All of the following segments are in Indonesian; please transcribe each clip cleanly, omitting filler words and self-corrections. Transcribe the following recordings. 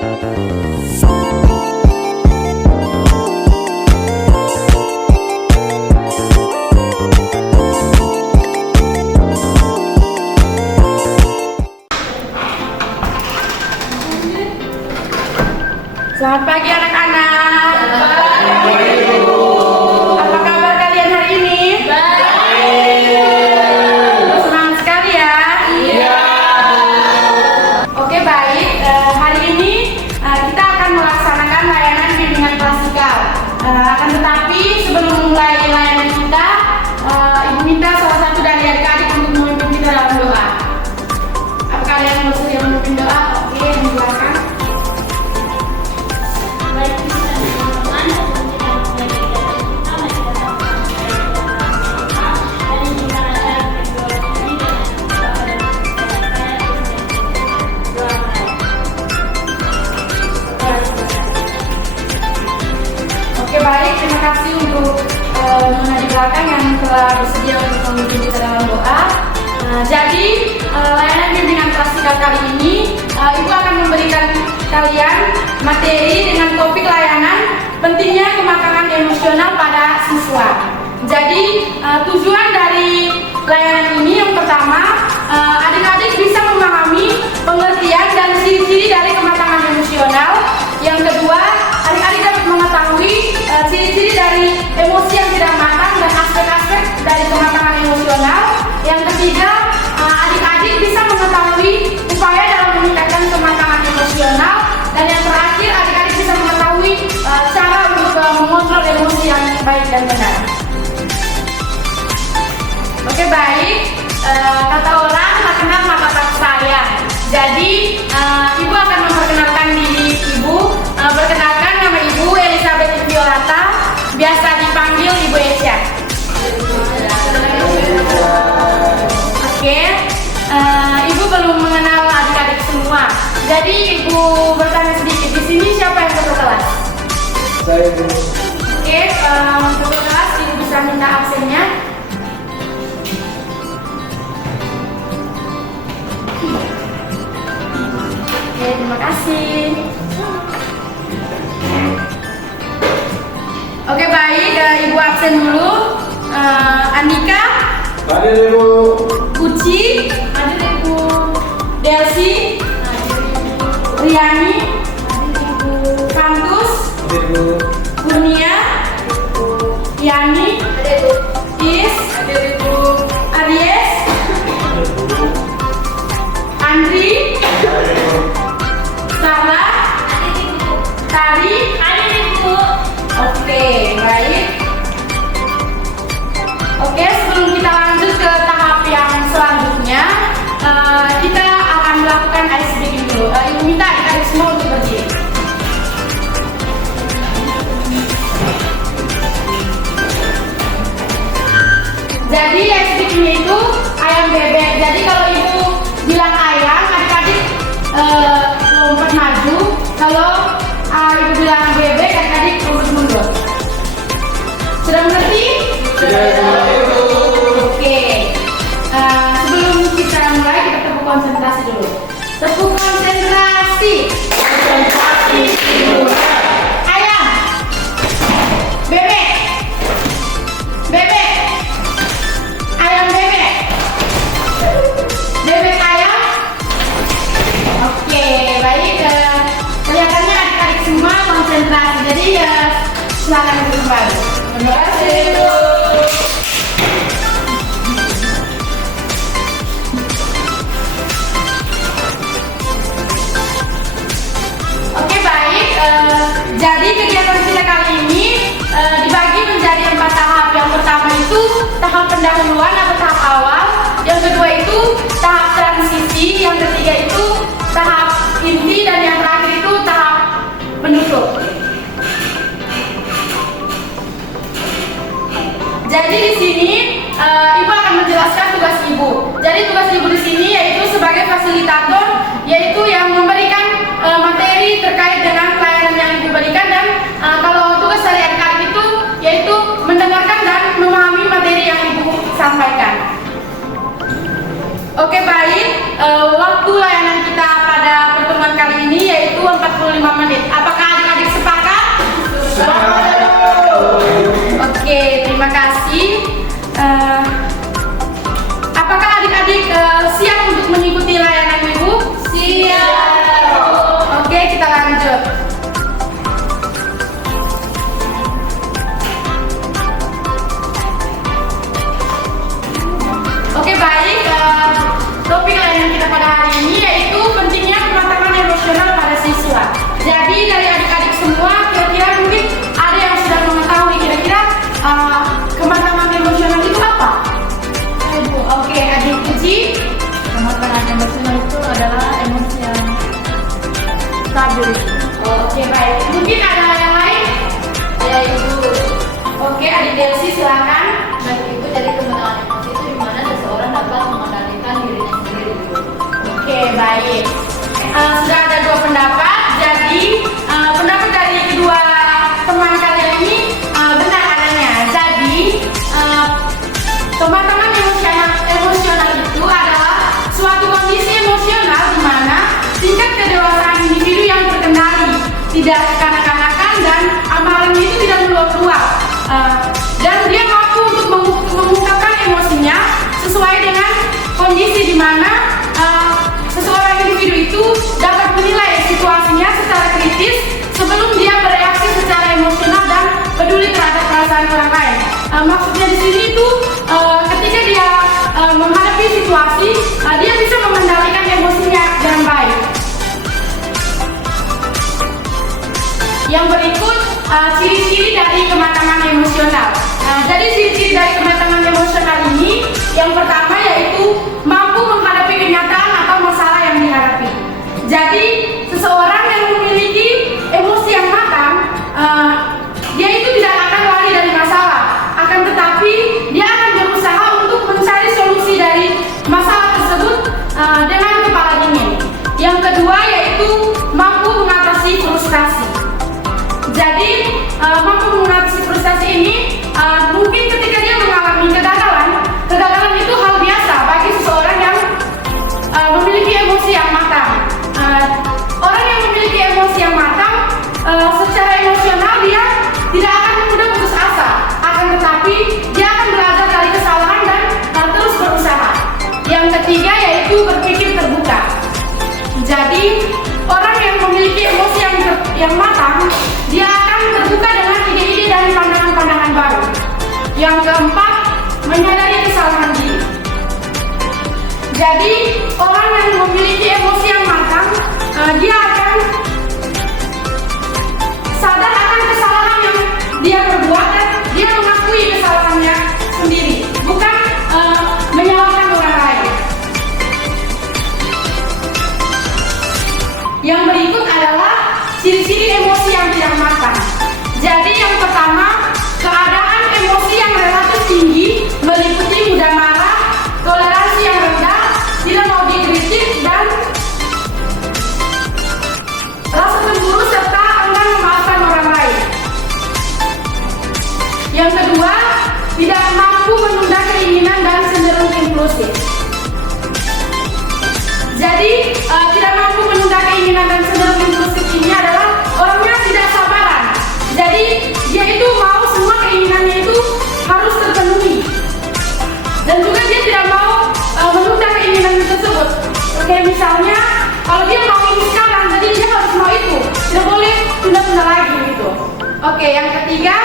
Selamat pagi anak-anak. Selamat pagi, Ibu. Apa kabar kalian hari ini? Baik. Semangat sekali ya. Iya. Oke, baik. Hari ini kita akan melaksanakan layanan bimbingan klasikal. Akan tetapi sebelum mulai layanan kita, Ibu minta salah satu dari adik-adik untuk memimpin kita dalam doa. Apa kalian mau bersedia memimpin doa? Oke, silakan. Oke, baik, terima kasih untuk Nona di belakang yang telah bersedia untuk memimpin kita dalam doa. Jadi layanan bimbingan klasikal kali ini Ibu akan memberikan kalian materi dengan topik layanan pentingnya kematangan emosional pada siswa. Jadi tujuan dari layanan ini yang pertama, adik-adik bisa memahami pengertian dan ciri-ciri dari kematangan emosional. Yang kedua, adik-adik dapat mengetahui ciri-ciri dari emosi yang tidak matang dan aspek-aspek dari kematangan emosional. Yang ketiga, adik-adik bisa mengetahui upaya dalam meningkatkan kematangan emosional. Dan yang terakhir, adik-adik bisa mengetahui cara untuk mengontrol emosi yang baik dan benar. Oke, baik. Kata orang, tak kenal maka tak sayang. Jadi, Ibu akan memperkenalkan diri Ibu. Perkenalkan, nama Ibu Elizabeth Violata, biasa dipanggil Ibu Esya. Oke, Ibu belum mengenal adik-adik semua. Jadi Ibu bertanya sedikit, di sini siapa yang ketua kelas? Saya. Oke, ketua kelas Ibu bisa minta absennya. Oke, terima kasih. Oke, baik, Ibu absen dulu. Andika, Hadir, Ibu. Uci, hadir Ibu. Delsi, Riani, Kantus, Hadir, Ibu. Kurnia, Yani, Is, Aries, Andri, Sarah, Tari, Oke, baik. Oke, sebelum kita lanjut ke tahap yang selanjutnya, kita akan melakukan ice breaking dulu. Ibu minta adik-adik semua untuk berdiri. Jadi ice breaking itu ayam bebek. Jadi kalau Ibu bilang ayam, adik-adik lompat maju. Kalau Ibu bilang bebek, adik-adik lompat mundur. Sudah mengerti? Oke. Sebelum kita mulai, kita tepuk konsentrasi dulu. Tepuk konsentrasi. Ayam. Bebek. Bebek. Ayam bebek. Bebek ayam. Oke, baik. Kelihatannya adik-adik semua konsentrasi. Jadi silakan kembali. Terima kasih. Oke, baik. Jadi kegiatan kita kali ini dibagi menjadi 4 tahap. Yang pertama itu tahap pendahuluan atau tahap awal. Yang kedua itu tahap transisi. Yang ketiga itu tahap inti. Dan yang terakhir itu tahap penutup. Jadi di sini Ibu akan menjelaskan tugas Ibu. Jadi tugas Ibu di sini yaitu sebagai fasilitator, yaitu yang memberikan materi terkait dengan pelayanan yang Ibu berikan. Dan kalau tugas dari adik-adik itu yaitu mendengarkan dan memahami materi yang Ibu sampaikan. Oke, baik. Waktu layanan kita stabil. Oke, baik. Mungkin ada yang lain? Ya Ibu. Oke, adik Delsi silakan. Baik Ibu, dari kemenangan emosi itu di mana seseorang dapat mengendalikan dirinya sendiri, Ibu. Oke, baik. Sudah ada dua pendapat. Jadi pendapat dari kedua teman kalian ini benar adanya. Jadi teman-teman emosional itu adalah suatu kondisi emosional di mana tingkat kedewasaan individu yang terkendali, tidak kekanak-kanakan dan amalannya itu tidak meluap-luap. Dan dia mampu untuk mengungkapkan emosinya sesuai dengan kondisi di mana seseorang individu itu dapat menilai situasinya secara kritis sebelum dia bereaksi secara emosional dan peduli terhadap perasaan orang lain. Maksudnya di sini itu ketika dia menghadapi situasi, dia bisa mengendalikan emosinya dengan baik. Yang berikut ciri-ciri dari kematangan emosional. Jadi ciri-ciri dari kematangan emosional ini yang pertama yaitu mampu menghadapi kenyataan atau masalah yang dihadapi. Jadi seseorang yang memiliki emosi yang matang, dia itu tidak akan lari dari masalah, akan tetapi dia akan berusaha untuk mencari solusi dari masalah tersebut dengan kepala dingin. Yang kedua yaitu mampu mengatasi frustasi. Jadi mampu mengatasi frustasi ini mungkin ketika dia mengalami kegagalan itu hal biasa bagi seseorang yang memiliki emosi yang matang. Orang yang memiliki emosi yang matang secara emosional dia tidak akan mudah putus asa, akan tetapi dia akan belajar dari kesalahan dan terus berusaha. Yang ketiga yaitu berpikir terbuka. Jadi orang yang memiliki emosi yang matang, dia akan terbuka dengan ide-ide dan pandangan-pandangan baru. Yang keempat, menyadari kesalahan diri. Jadi orang yang memiliki emosi yang matang, dia akan sadar akan kesalahan yang dia perbuat dan dia mengakui kesalahannya sendiri, bukan menyalahkan orang lain. Yang berikut adalah ciri-ciri emosi yang tidak matang. Jadi yang pertama, keadaan emosi yang relatif tinggi meliputi mudah marah, toleransi yang rendah, tidak mau dikritik dan rasa cemburu serta enggan memaafkan orang lain. Yang kedua, tidak mampu menunda keinginan dan cenderung impulsif. Jadi tidak mampu menunda keinginan dan cenderung impulsif ini adalah orangnya tidak sabaran. Jadi dia itu mau semua keinginannya itu harus terpenuhi. Dan juga dia tidak mau menunda keinginan tersebut. Oke, misalnya kalau dia mau ini sekarang, jadi dia harus mau itu. Tidak boleh tunda-tunda lagi gitu. Oke, yang ketiga,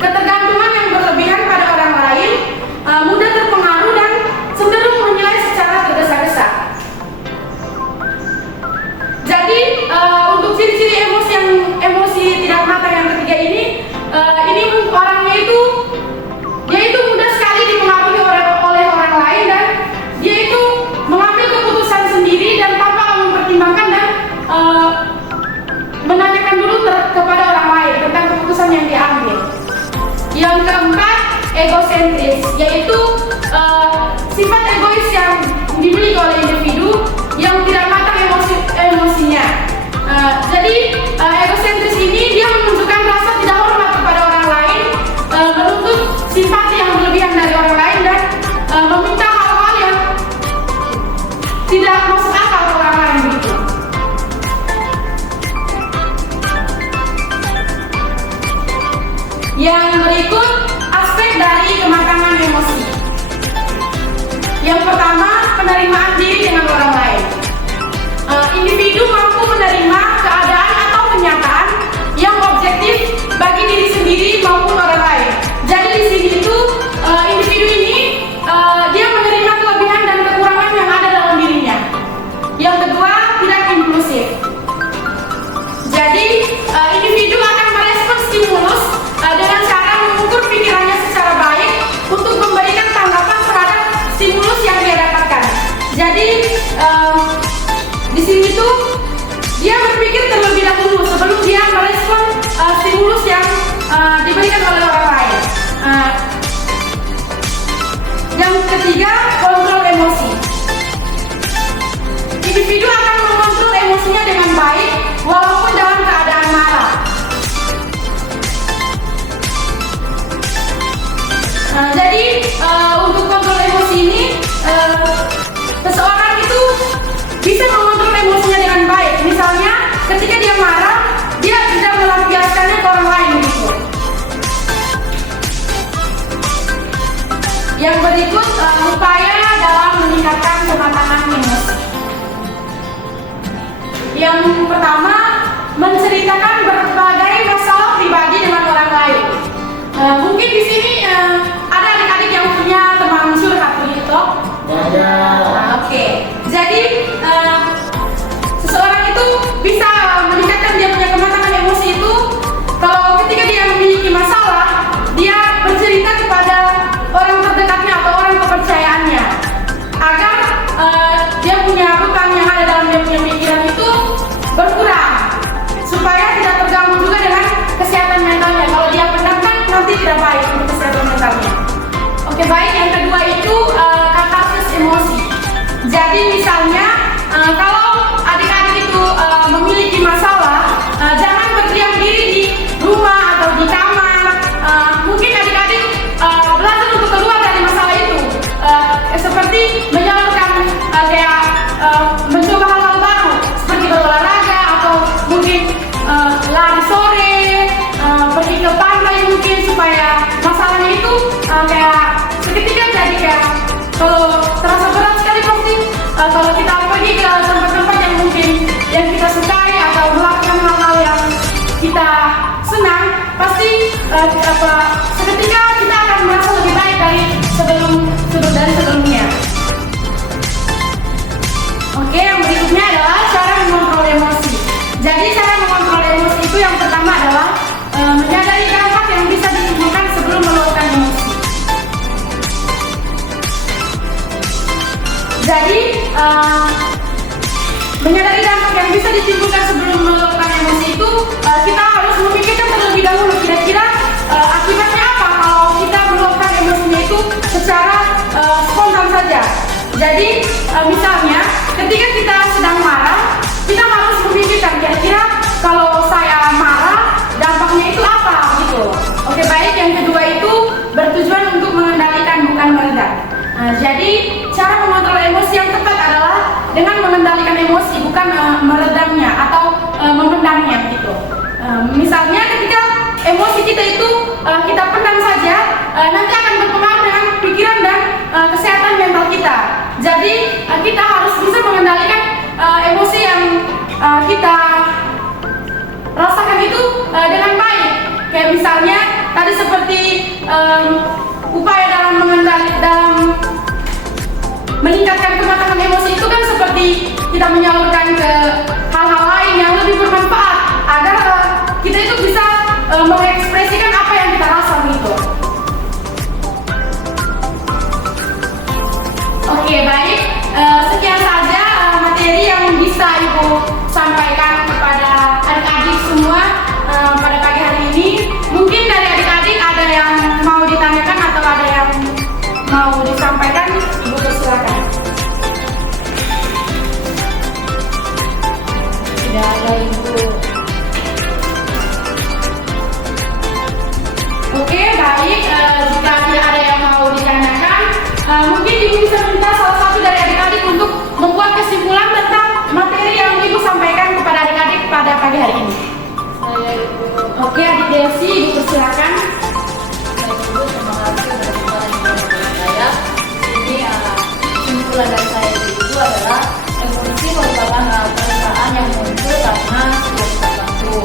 ketergantungan yang berlebihan pada orang lain, mudah terpengaruh dan cenderung menilai secara tergesa-gesa. Jadi untuk ciri-ciri emosi tidak matang yang ketiga ini orangnya itu dia itu mudah sekali dipengaruhi oleh orang lain dan dia itu mengambil keputusan sendiri dan tanpa mempertimbangkan dan menanyakan dulu kepada orang lain tentang keputusan yang diambil. Yang keempat, egosentris, yaitu sifat egois yang dimiliki oleh individu yang tidak matang emosinya. Jadi egosentris ini dia menunjukkan rasa tidak hormat kepada orang lain, menuntut simpati yang berlebihan dari orang lain dan meminta hal-hal yang tidak masuk akal ke orang lain begitu. Yang berikut aspek dari kematangan emosi. Yang pertama, penerimaan diri dengan orang lain. Individu mampu menerima keadaan atau kenyataan yang objektif bagi diri sendiri maupun orang lain. Jadi di sini itu individu ini dia menerima kelebihan dan kekurangan yang ada dalam dirinya. Yang kedua, tidak impulsif. Jadi individu akan merespon stimulus dengan cara mengukur pikirannya secara baik untuk memberikan tanggapan terhadap stimulus yang dia dapatkan. Jadi di sini tuh dia berpikir diberikan oleh orang lain. Yang ketiga, kontrol emosi. Individu akan mengontrol emosinya dengan baik walaupun dalam keadaan marah. Jadi untuk kontrol emosi ini, seseorang itu bisa mengontrol emosinya dengan baik. Misalnya, ketika dia marah, dia tidak melampiaskannya ke orang lain gitu. Yang berikut upaya dalam meningkatkan kematangan emosi. Yang pertama, menceritakan berbagai masalah pribadi dengan orang lain. Mungkin di sini ada adik-adik yang punya teman curhat begitu. Oke. Jadi seseorang itu bisa meningkatkan dia punya kematangan emosi itu kalau ketika dia memiliki masalah, dia bercerita kepada orang terdekatnya atau orang kepercayaannya agar dia punya beban yang ada dalam dia punya pikiran itu berkurang supaya tidak terganggu juga dengan kesehatan mentalnya. Kalau dia pendamkan nanti tidak baik untuk kesehatan mentalnya. Oke, baik. Yang kedua itu katarsis emosi. Jadi misalnya kalau adik-adik itu memiliki masalah, jangan berdiam diri di rumah atau di kamar. Mungkin adik-adik belajar untuk keluar dari masalah itu, seperti menyalurkan kayak mencoba hal-hal baru seperti berolahraga atau mungkin lari sore, pergi ke pantai mungkin supaya masalahnya itu kayak seketika jadi kayak kalau terasa berat sekali pasti kalau kita pergi ke tempat-tempat yang mungkin yang kita sukai atau melakukan hal-hal yang kita senang, pasti seketika kita akan merasa lebih baik dari sebelumnya. Oke, yang berikutnya adalah cara mengontrol emosi. Jadi cara mengontrol emosi itu yang pertama adalah menyadari dampak yang bisa ditimbulkan sebelum meluapkan emosi. Jadi menyadari dampak yang bisa ditimbulkan sebelum meluapkan emosi itu kita harus memikirkan terlebih dahulu kira-kira akibatnya apa kalau kita meluapkan emosinya itu secara spontan saja. Jadi misalnya ketika kita sedang marah, kita harus memikirkan kira-kira kalau saya marah dampaknya itu apa gitu. Oke, baik. Yang kedua itu bertujuan untuk mengendalikan bukan meredam. Jadi cara mengontrol emosi yang tepat adalah dengan mengendalikan emosi bukan meredamnya atau memendamnya gitu. Misalnya ketika emosi kita itu kita pendam saja, nanti akan berpengaruh dengan pikiran dan kesehatan mental kita. Jadi kita harus bisa mengendalikan emosi yang kita rasakan itu dengan baik. Kayak misalnya tadi seperti upaya dalam meningkatkan kematangan emosi itu kan seperti kita menyalurkan ke hal-hal lain yang lebih bermanfaat agar kita itu bisa mengekspresikan apa yang kita rasa gitu. Oke, baik. Sekian saja materi yang bisa Ibu sampaikan kepada adik-adik semua pada pagi hari ini. Mungkin dari adik-adik ada yang mau ditanyakan atau ada yang mau disampaikan, Ibu persilakan. Tidak ada, Ibu. Oke, baik. Jika tidak ada yang mau ditanyakan, mungkin Ibu bisa minta salah satu dari adik-adik untuk membuat kesimpulan tentang materi yang Ibu sampaikan kepada adik-adik pada pagi hari ini. Saya, Ibu. Oke, adik Desi, Ibu persilakan. Ibu, terima kasih sudah menonton saya. Ini kesimpulan dari saya itu adalah emosi merupakan perasaan yang muncul karena sebuah tertentu.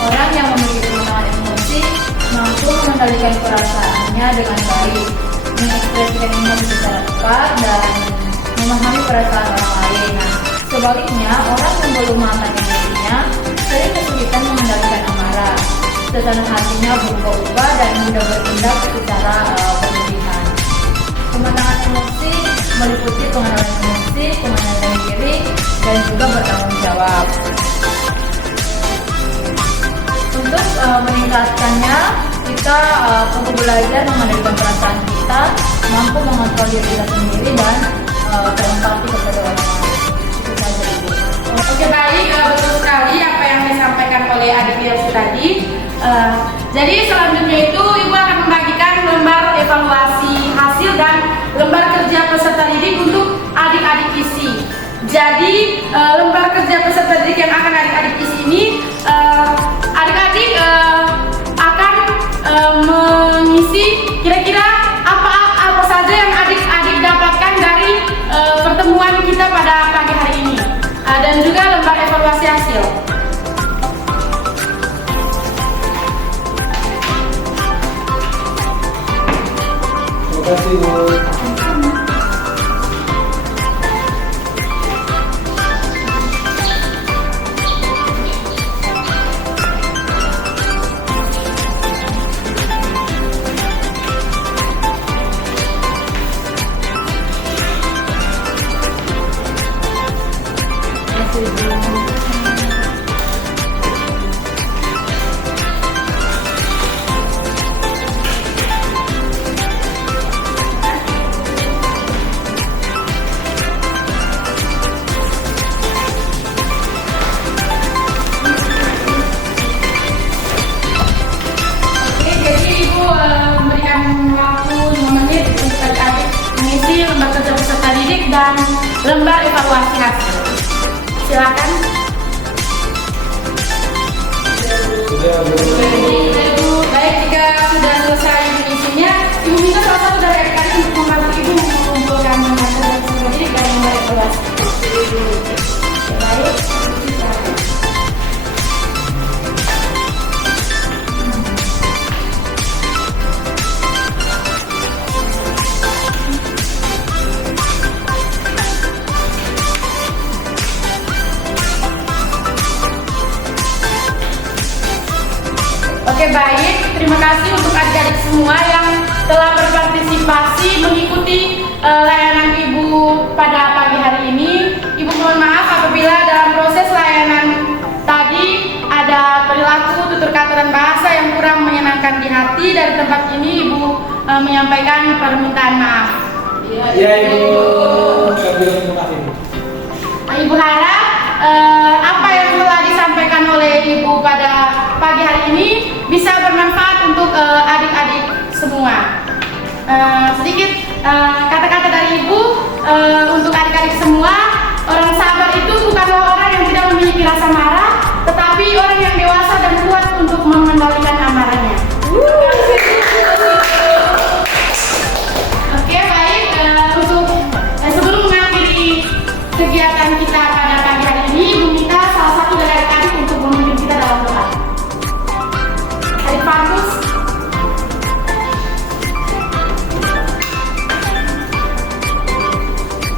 Orang yang memiliki kematangan emosi mampu mengendalikan perasaannya dengan baik, mengekspresikan emosi secara tepat dan memahami perasaan orang lain. Nah, sebaliknya orang yang belum matang emosinya sering kesulitan mengendalikan amarah, suasana hatinya berubah-ubah dan mudah bertindak secara berlebihan. Kematangan emosi meliputi pengenalan emosi, pengenalan diri, dan juga bertanggung jawab. Untuk untuk meningkatkannya, kita perlu belajar mengendalikan perasaan kita, mampu mengontrol diri kita sendiri, dan berempati kepada orang lain. Itu saja, Ibu. Oke baik, betul sekali apa yang disampaikan oleh adik Yasi tadi. Jadi selanjutnya itu Ibu akan membagikan lembar evaluasi hasil dan lembar kerja peserta didik untuk adik-adik isi. Jadi lembar kerja peserta didik yang akan adik-adik isi ini, adik-adik akan mengisi kira-kira apa saja yang adik-adik dapatkan dari pertemuan kita pada pagi hari ini, dan juga lembar evaluasi hasil. Terima kasih, Bu. Dan lembar evaluasi hasil. Silakan. Sudah, Bu. Ibu, baik, jika sudah selesai mengisinya, Ibu minta salah satu dari adik-adik untuk membantu Ibu mengumpulkan lembar peserta didik dan lembar evaluasi. Baik. Oke baik, terima kasih untuk adik-adik semua yang telah berpartisipasi mengikuti layanan Ibu pada pagi hari ini. Ibu mohon maaf apabila dalam proses layanan tadi ada perilaku, tutur kata dan bahasa yang kurang menyenangkan di hati. Dari tempat ini Ibu menyampaikan permintaan maaf. Ya, Ibu. Kami terima kasih, Bu. Ibu harap apa yang telah disampaikan oleh Ibu pada pagi hari ini bisa bermanfaat untuk adik-adik semua. Sedikit kata-kata dari Ibu untuk adik-adik semua. Orang sabar itu bukanlah orang yang tidak memiliki rasa marah, tetapi orang yang dewasa dan kuat untuk mengendalikan amarahnya. Oke baik, untuk sebelum mengakhiri kegiatan kita pada pagi hari ini, Ibu minta salah satu dari adik-adik untuk memimpin kita dalam doa. Adik Fargus.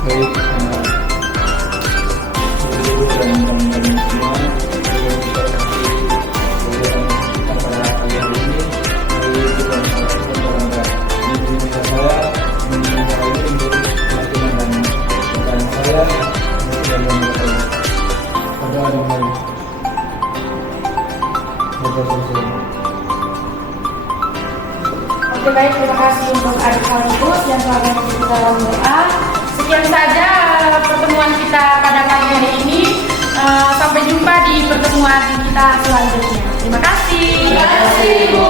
Baik, Ibu dan teman-teman semua, kita pada pagi hari ini. Mari kita berdoa. Ini saya meminta ini untuk keyakinan dan saya dan berdoa dengan berdoa. Oke baik, terima kasih untuk adik Fargus yang telah mengikuti kita dalam doa. Sekian saja pertemuan kita pada pagi hari ini. Sampai jumpa di pertemuan kita selanjutnya. Terima kasih. Terima kasih, Bu.